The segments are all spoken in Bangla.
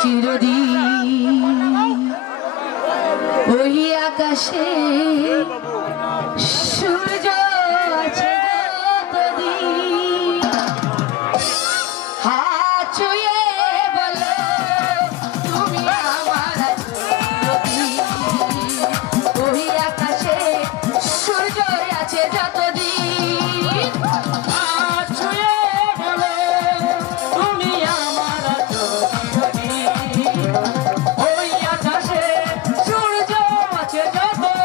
চিরদিন ওই আকাশে সূর্য আছে যতদিন। হাত ছুঁয়ে বলো তুমি আমার চিরদিন ওই আকাশে সূর্য আছে যতদিন। হাত ছুঁয়ে বলো তুমি আমার চিরদিন ওই আকাশে সূর্য আছে যতদিন।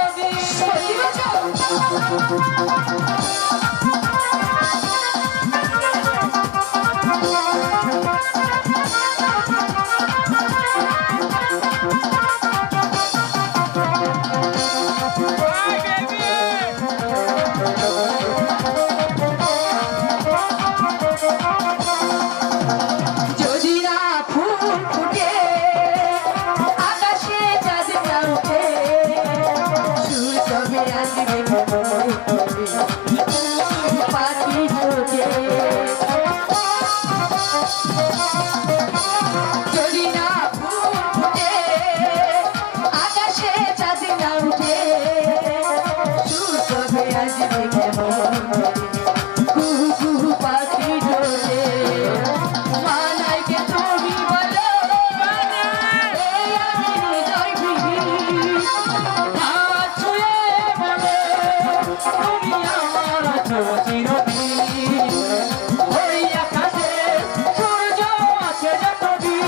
যদি না ফুল ফুটে আকাশে চাঁদ না ওঠে সুর কবে আসবে পাখি ঠোঁটে। যদি না ফুল ফুটে আকাশে চাঁদ না ওঠে সুর কবে আসবে কেমন কুহু কুহু পাখি ঠোঁটে। মানাইকে তুমি বলো এই আমি হৃদয় বিহীন। হাত ছুঁয়ে বলো তুমি আমার চিরদিন ওই আকাশে সূর্য আছে যতদিন।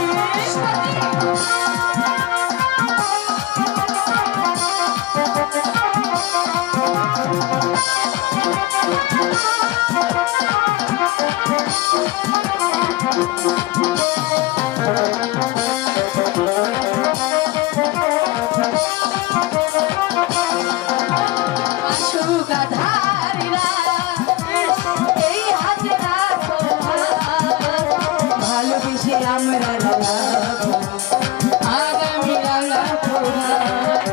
আসুক আঁধারিরা এই হাতে রাখো হাত, ভালোবেসে আমরা লাগাবো আগামী রাঙা প্রভাত।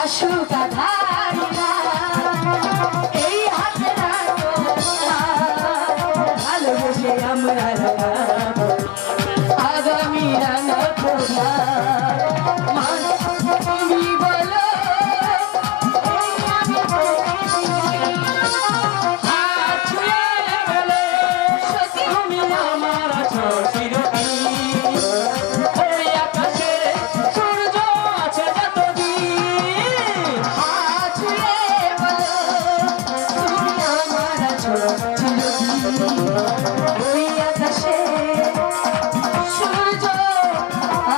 আসুক আঁধারিরা এই হাতে রাখো হাত, ভালোবেসে আমরা লাগাবো আগামী রাঙা প্রভাত। তুমি বলো এই আমি হাত ছুঁয়ে বলো তুমি আমার চিরদিন ওই আকাশে সূর্য আছে যতদিন। হাত ছুঁয়ে বলো তুমি আমার চিরদিন ওই আকাশে সূর্য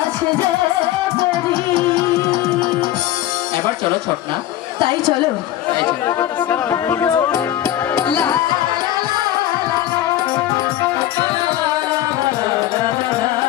আছে যতদিন। এবার চলো ছটনা। তাই চলো। এই চলো।